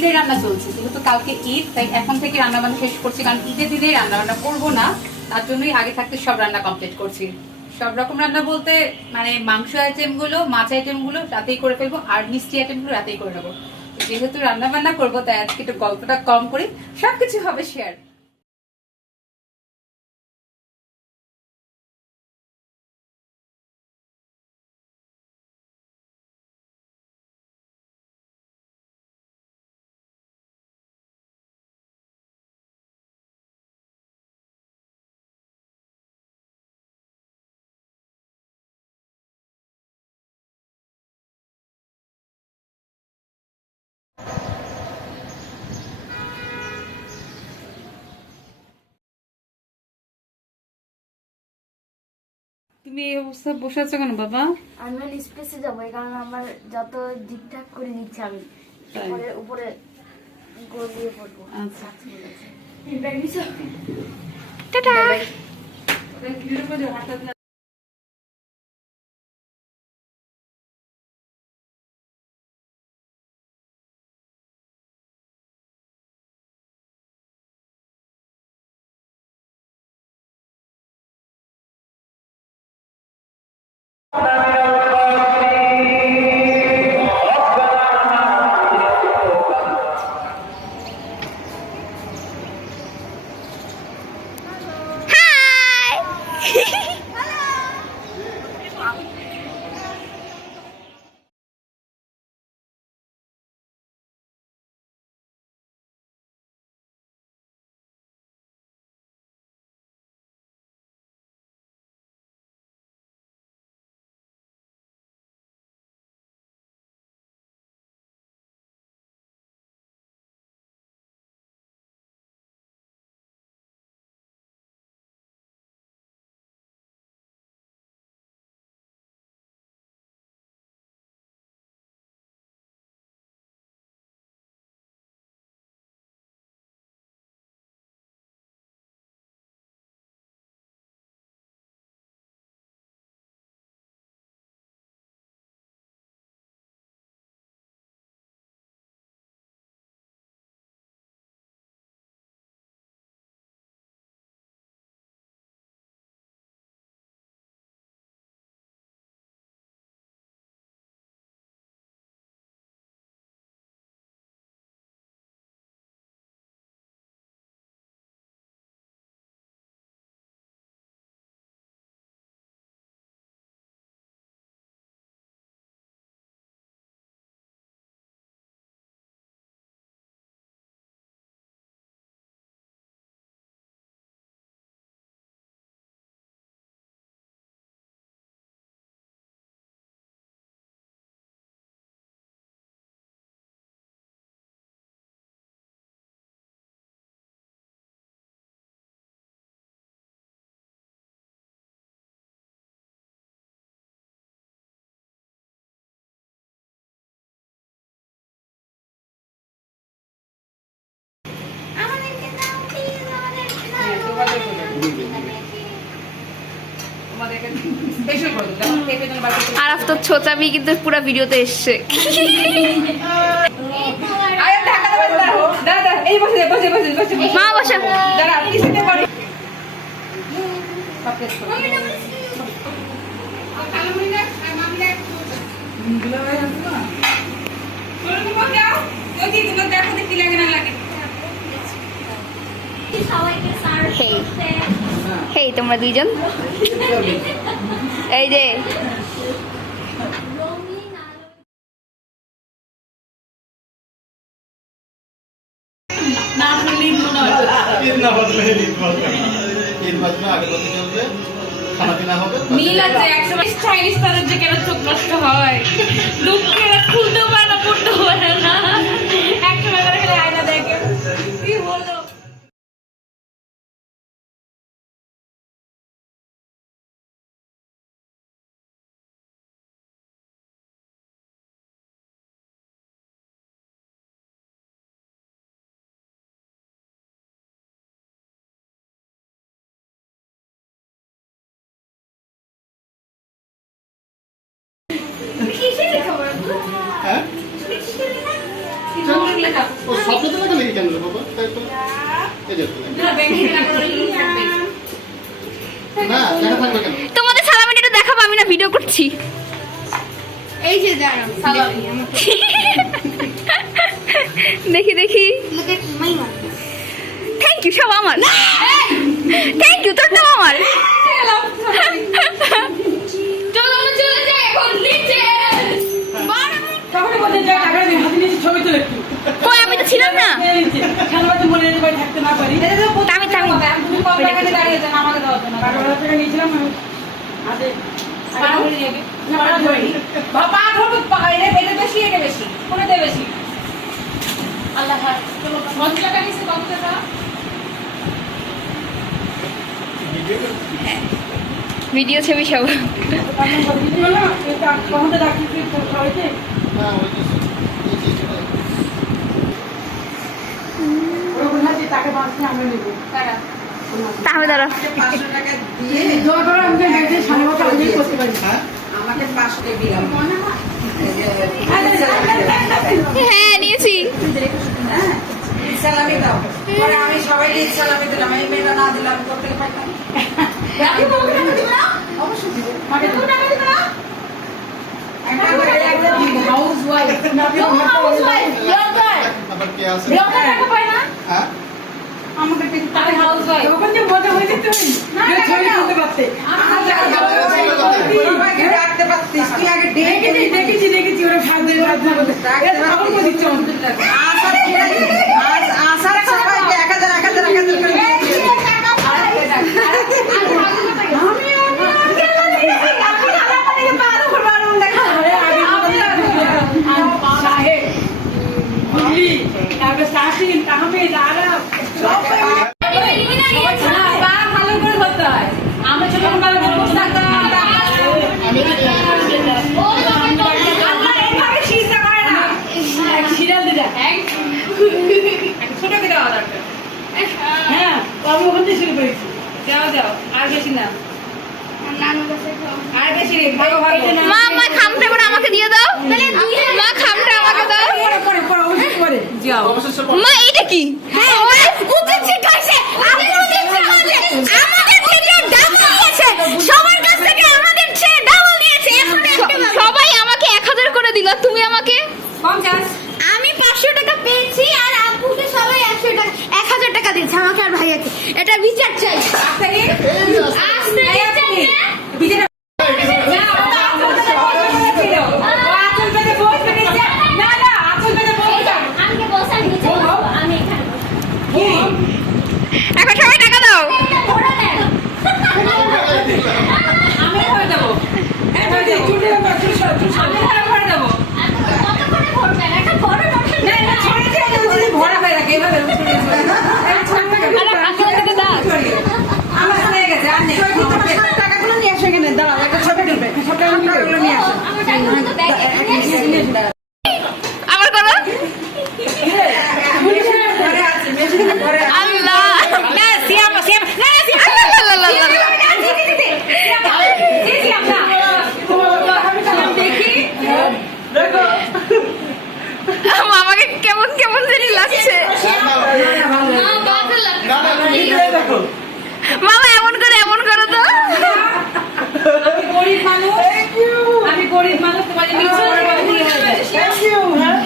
ঈদের রান্না চলছে। যেহেতু কালকে ঈদ, তাই এখন থেকে রান্না বান্না শেষ করছি, কারণ ঈদের দিনে রান্না বান্না করব না। তার জন্যই আগে থাকতে সব রান্না কমপ্লিট করছি। সব রকম রান্না বলতে মানে মাংস আইটেমগুলো মাছ আইটেমগুলো রাতেই করে ফেলব, আর মিষ্টি আইটেমগুলো রাতেই করে নেব। যেহেতু রান্না বান্না করব, তাই আজকে একটু গল্পটা কম করি, সবকিছু হবে শেয়ার তুমি এই অবস্থা বসে আছো কেন বাবা? আমি স্পেসে যাব এই কারণে আমার যত ঠিকঠাক করে নিচ্ছে আমি? উপরে উপরে গোল দিয়ে পড়ব। আচ্ছা। টাটা! দাঁড়া এই বসে বসে বসে বসে বসে। মা বসে। তোমার হেই দুইজন এই যে ও স্বপ্নতে লেখা লিখে কেন বাবা? তাই তো। এই যে না ব্যাংকে থাকবে না লেখা থাকবে কেন? তোমাদের সালামিটা একটু দেখাবো আমি না ভিডিও করছি। এই যে দাঁড়াও সালামি দেখি দেখি। থ্যাংক ইউ সব আমার। থ্যাংক ইউ তোরটাও আমার। ছবি তুলে একটু কই আমি তো ছিলাম না মনে রেখে থাকতে না পারি আমি ভিডিও ছবি সব তখন সব কিছু হলো, এটা কখন তো ডাকি তুই তো সবাইকে। না ওই যে এই যে এটা। ওরা বলল যে টাকা পাঁচটা আমরা নেব। টাকা তাহলে দাঁড়া। দোয়া করো আমাকে ব্যাংকে সাড়ে বারোটা আমি করতে পারি। হ্যাঁ? হ্যাঁ। নিয়েছি। সালামি দাও। পরে আমি সবাইকে ঈদ দিলাম। এই মেয়েটা না দিলাম করতে পারতাম। টাকা দিবে না? টাকা পায় না? হ্যাঁ? আমাকে তার হাউস ওয়াইফ তখন যে মজা হয়ে ওই, যে ছবি তুলতে পারতে। পারতিস? তুই আগে দেখেছি, দেখেছি, দেখেছি, ওরা ভাত দিয়ে ভাত না করতে। করে দিচ্ছে আমাদের। আসার আস- আসার সবাইকে এক হাজার এক হাজার এক হাজার করে দিয়ে দিয়েছে। আরে আগে সাহেব, বুঝলি? তারপরে শাসিন, আহমেদ, আরাম, সব না পা ভালো করে ধরতে হয় আমরা ছোট ভালো করে বসে থাকতাম আল্লাহ এইভাবে সিজদা করে না এক সিরিয়াল দিদা। ছোটকে দেওয়া দরকার হ্যাঁ, তো আমি ওখান শুরু করেছি। যাও যাও আর বেশি না আর বেশি মা মা খামটা করে আমাকে দিয়ে দাও মা খামটা আমাকে দাও পরে, পরে, পরে, অবশ্যই পরে। যাও মা এটা কি উচিত শিখাইছে আমাদের থেকে ডাবল নিয়েছে সবার কাছ থেকে আমাদের চেয়ে ডাবল নিয়েছে সবাই আমাকে এক হাজার করে দিল তুমি আমাকে আমি পাঁচশো টাকা পেয়েছি আর টাকা এক হাজার টাকা দিয়েছে আমাকে আর ভাইয়াকে। এটা বিচার চাই আস্তে এই যে আছে। আসতে বিচার চাই না? বিজেটা না ওটা আঁচল পেতে বসবে ছিল ও আঁচল পেতে বসবে নিচে না না আঁচল পেতে বসবে আমাকে বসার নিচে বসবো, আমি এখানে বসবো। এখন সবাই টাকা দাও আমি করে দেবো এই বৌদি, চুলটা এবার চুল সরা, চুল সরা। আমি ধরে করে দেবো না এটা ছড়িয়ে দিয়ে দেবো যদি ভরা হয়ে থাকে এইভাবে ছড়িয়ে ছড়িয়ে আমার হয়ে গেছে আর নেই ছবি তোমার সাথে টাকাগুলো নিয়ে আসো এখানে দাঁড়াও একটা ছবি তুলবে টাকাগুলো নিয়ে আসো আবার করো ঘরে আছে মেশিন ঘরে আছে আল্লাহ না সিয়াম সিয়াম না না সিয়াম আল্লাহ, আল্লাহ, আল্লাহ, আল্লাহ। সিয়াম না সিয়াম দেখি আমাকে কেমন কেমন জানি লাগছে না, না, না, তুমি দেখো মামা এমন করে এমন করো তো আমি গরিব মানুষ আমি গরিব মানুষ তোমার নিচে দিয়ে হয়ে যায় থ্যাংক ইউ হ্যাঁ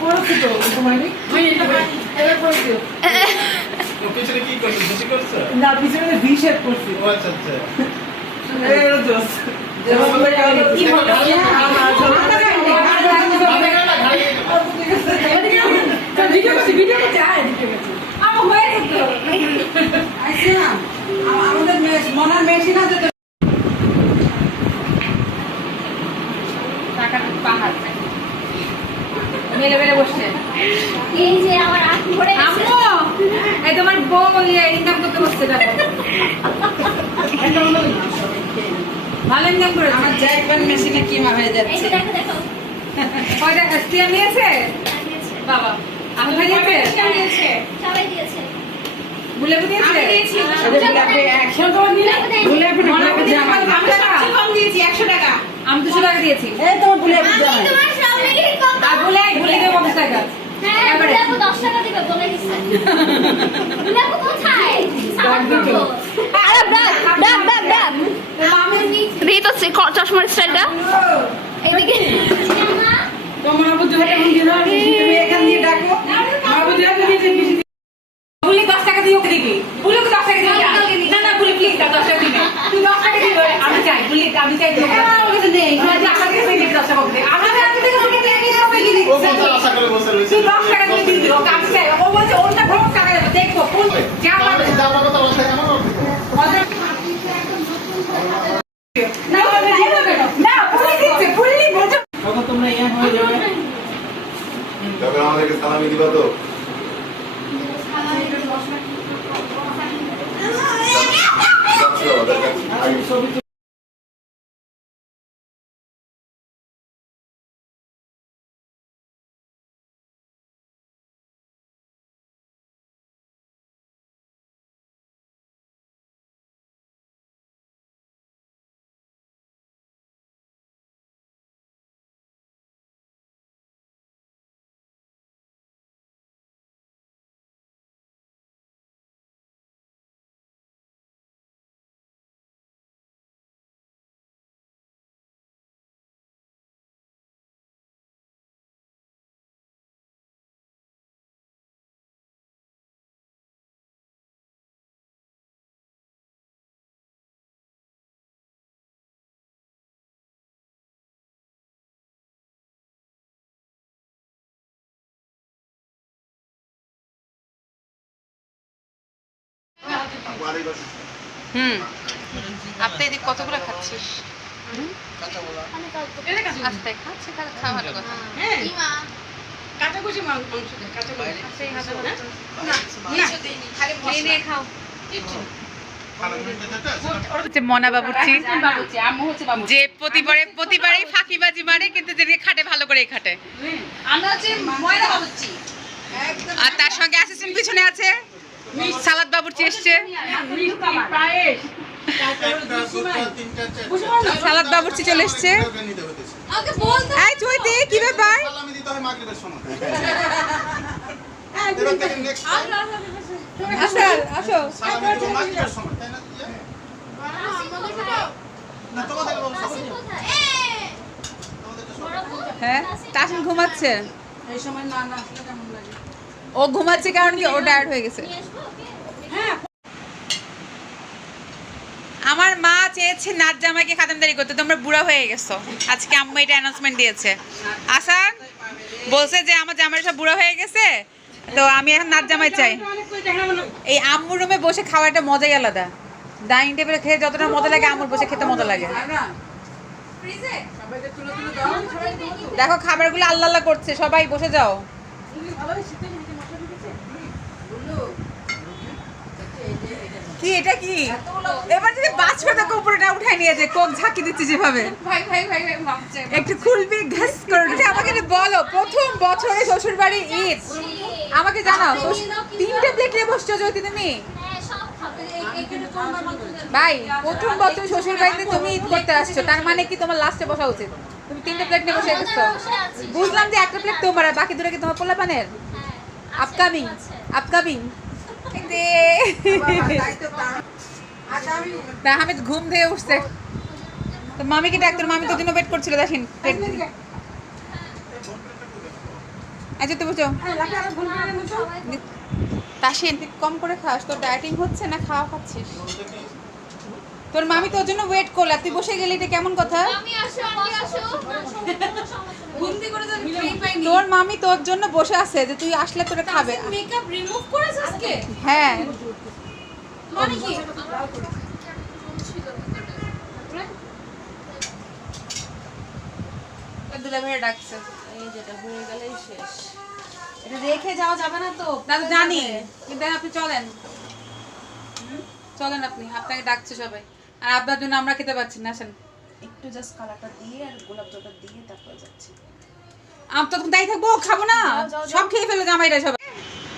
করেছি তো তোমার ওই এটা এবার করেছি ও পিছনে কি করছ? বেশি করছ? না পিছনে ভি শেপ করছি ও আচ্ছা, আচ্ছা। এই হলো জোস যেমন বলে কি হলো ভিডিও করছি ভিডিও করছি হ্যাঁ ভিডিও করছি আমার হয়ে যেত আইসি না আম- আমাদের মনার মেশিন আছে তো পাহাড় মেলে মেলে বসছে এই যে আমার আখ ভরে এই তোমার বউ ইনকাম করতে বসছে ভালো ইনকাম করে আমার জ্যাকপ্যান মেশিনে কিমা হয়ে যাচ্ছে। দেখো দেখো। কয় টাকা স্টিয়া নিয়েছে? বাবা দিয়েছে। সবাই দিয়েছে। দিয়েছে। নিলে জামা আমি সবচেয়ে কম দিয়েছি টাকা। আমি দুশো টাকা। দিয়েছি এই তোমার ভুলে জামা তোমার সব মিলিয়ে কম আর বলে ভুলে দেবো পঞ্চাশ টাকা কোথায়। আরে তো চশমার স্টাইলটা। এদিকে। তোমার তুমি এখান দিয়ে ডাকো। যে বেশি বলি দশ টাকা দিবি বলি ওকে দশ টাকা দিবি। না না বলি প্লিজ দশ টাকা দিবি। তুই দশ টাকা দিবি আমি চাই বলি আমি চাই আমার কাছে নেই। টাকা দিবি আমার কাছে দিয়ে দিবি দিবি করে বসে তুই দশ টাকা দিয়ে দিবি আমি ও বলছে ওটা ভোগ টাকা দেখব কোন হুম। আপনি এদিক কতগুলো খাচ্ছিস? আচ্ছা তাই খাচ্ছে খাওয়া ভালো কথা। হ্যাঁ। মাংস মনা যে প্রতিবারে প্রতিবারেই ফাঁকিবাজি মারে কিন্তু যে খাটে ভালো করে খাটে। আর তার সঙ্গে অ্যাসিস্ট্যান্ট পিছনে আছে। সালাদ বাবুর্চি এসছে। সালাদ বাবুর্চি চলে এসছে। এই চৈতে, কি ব্যাপার হ্যাঁ তাসিন ঘুমাচ্ছে এই সময় না না কেমন লাগে ও ঘুমাচ্ছে কারণ কি ও টায়ার্ড হয়ে গেছে। আমার মা চেয়েছে নাচ জামাইকে খাতামদারি করতে, তোমরা বুড়া হয়ে গেছো। আজকে আম্মু এটা অ্যানাউন্সমেন্ট দিয়েছে। আসান বলছে যে আমার জামাই সব বুড়া হয়ে গেছে, তো আমি এখন নাচ জামাই চাই। এই আম্মুর রুমে বসে খাওয়া একটা মজাই আলাদা। ডাইনিং টেবিলে খেয়ে যতটা মজা লাগে আম্মুর বসে খেতে মজা লাগে। দেখো খাবারগুলো আল্লাহ আল্লাহ করছে, সবাই বসে যাও। কি এটা কি? এবার যদি বাঁচবে তো উপরেটা উঠাই নিয়ে যে কোক ঝাঁকি দিচ্ছে যেভাবে? ভাই ভাই ভাই ভাই ভাবছে একটু খুলবি ঘাস করে আমাকে বলো প্রথম বছরে শ্বশুর বাড়ি ঈদ। আমাকে জানাও তিনটে প্লেট নিয়ে বসছো জ্যোতি তুমি? ভাই প্রথম বছর শ্বশুর বাড়িতে তুমি ঈদ করতে আসছো। তার মানে কি তোমার লাস্টে বসা উচিত? তুমি তিনটে প্লেট নিয়ে বসে গেছো? বুঝলাম যে একটা প্লেট তোমার আর বাকি দুটো কি তোমার পোলা পানের আপকামিং আপকামিং আমি ঘুম দিয়ে উঠছে। তো মামিকে ডাক তোর মামি তো জন্য ওয়েট করছিল দেখেন। আচ্ছা তো বুঝো তাসিন তুই কম করে খাস তোর ডায়েটিং হচ্ছে না খাওয়া খাচ্ছিস? তোর মামি তোর জন্য ওয়েট করলা তুই বসে গেলি এটা কেমন কথা? আমি আসো আমি আসো। বুদ্ধি করে তো ফ্রি পাই তোর মামি তোর জন্য বসে আছে যে তুই আসলে তোরা খাবে। মেকআপ রিমুভ করেছে আজকে? হ্যাঁ। মানে কি? ডাকছে। এই যেটা হয়ে গেলেই শেষ। এটা রেখে যাওয়া যাবে না তো। না তো জানি। কিন্তু আপনি চলেন। চলেন আপনি আপনাকে ডাকছে সবাই। আর আপনার জন্য আমরা খেতে পাচ্ছি না আসেন। একটু জাস্ট কালারটা দিয়ে আর গোলাপ জলটা দিয়ে তারপর যাচ্ছি। আমি তো তখন তাই থাকব খাব না। সব খেয়ে ফেলবে জামাইরা সবাই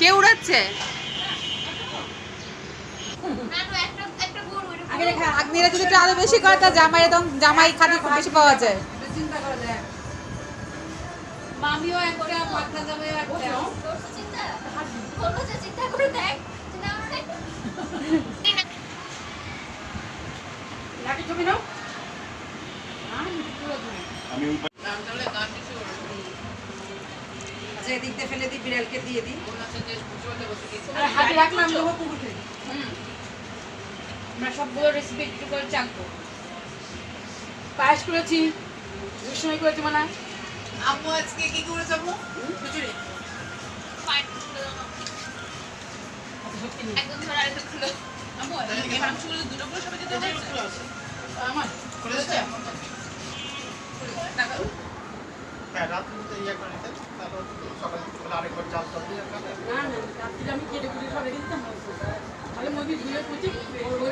কে উড়াচ্ছে? নানু একটা একটা গরু এটা আগে রেখা আগ্নেরা যদি একটু আরও বেশি করে তা জামাইরা তখন জামাই খাতে খুব বেশি পাওয়া যায়। চিন্তা করা যায়। মামিও একটা মাথা যাবে একটা। তোর চিন্তা তোর তো চিন্তা করে দেখ। যে আচ্ছা এদিক দিয়ে ফেলে দিই বিড়ালকে দিয়ে দিই। হাতে রাখলাম দেবো পুকুর থেকে আমরা সবগুলো রেসিপি একটু করে চাকবো পায়েস করেছি করেছি মানে আম্মু আজকে কি করে যাব? খিচুড়ি। একদম ধরে খুলো দিতে আমি কেটে কুটে সবাই রেখে দিতাম। তাহলে মধ্যে ধুয়ে ওই